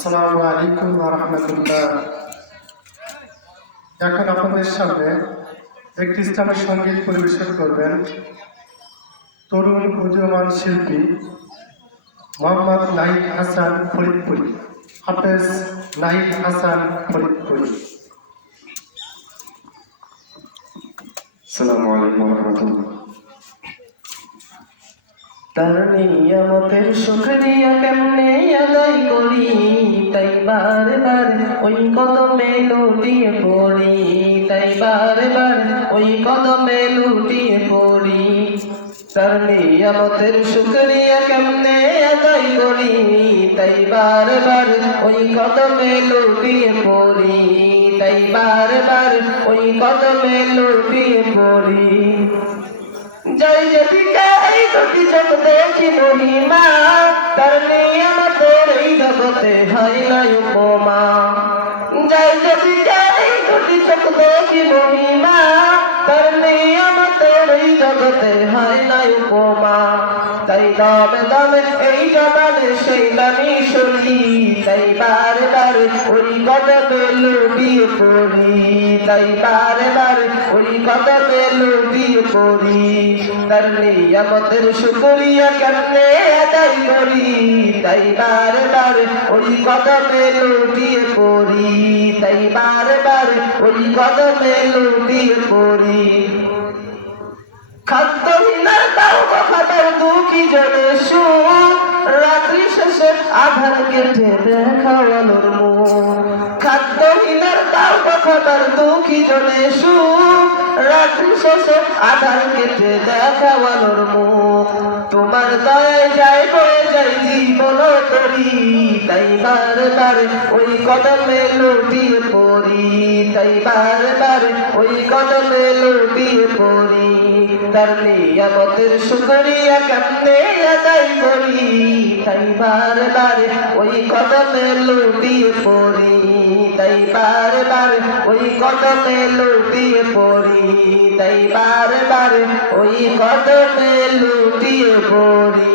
আসসালামু আলাইকুম ওয়া রাহমাতুল্লাহ। এখন আপনাদের সামনে একটি ইসলামী সঙ্গীত পরিবেশন করবেন তরুণ উদীয়মান শিল্পী মোহাম্মদ নাহিদ হাসান ফরিদপুরি, হাফেজ নাহিদ হাসান ফরিদপুরি। আসসালামু আলাইকুম ওয়া রাহমাতুল্লাহ। তার নিয়ামতের শুকরিয়া কেমনে আদায় করি, তাই বারবার ওই কদমে লুটিয়ে পড়ি, তাই বারবার ওই কদমে লুটিয়ে পড়ি। তার নিয়ামতের শুকরিয়া কেমনে আদায় করি, তাই বারবার ওই কদমে লুটিয়ে পড়ি, তাই বারবার ওই কদমে লুটিয়ে পড়ি। জয় যেদিকে এই দুটি চোখ দেখি মহিমা, তার নিয়ামতের এই জগতে হয় না উপমা। জয় যেদিকে এই দুটি চোখ দেখি মহিমা, তার নিয়ামতের এই জগতে হয় না উপমা। তাই দমে দমে এই জবানে সেই দামি শুনি, তাই বারবার ওই কদমে লুটিয়ে পড়ি, তাই বারবার ওই কদমে লুটিয়ে পড়ি। তার নিয়ামতের শুকরিয়া কেমনে আদায় করি, তাই বারবার ওই কদমে লুটিয়ে পড়ি, তাই বারবার ওই কদমে লুটিয়ে পড়ি। খাদ্যহীনার তাও খাবার দুঃখী জনে সুখ, রাত্রি শেষে আধার কেটে দেখাওয়ানোর মুখ। খাদ্যহীনার তাও খাবার দুঃখী জনে সুখ, রাত্রি শেষে আধার কেটে দেখাওয়ানোর মুখ। তোমার দয়ায় যায় বয়ে যায় জীবন তরি, তাই বারবার ওই কদমে লুটিয়ে পড়ি, তাই বারবার ওই কদমে লুটিয়ে পড়ি। তার নিয়ামতের শুকরিয়া কেমনে আদায় করি, তাই বারবার ওই কদমে লুটিয়ে পড়ি, তাই বারবার ওই কদমে লুটিয়ে পড়ি, তাই বারবার ওই কদমে লুটিয়ে পড়ি।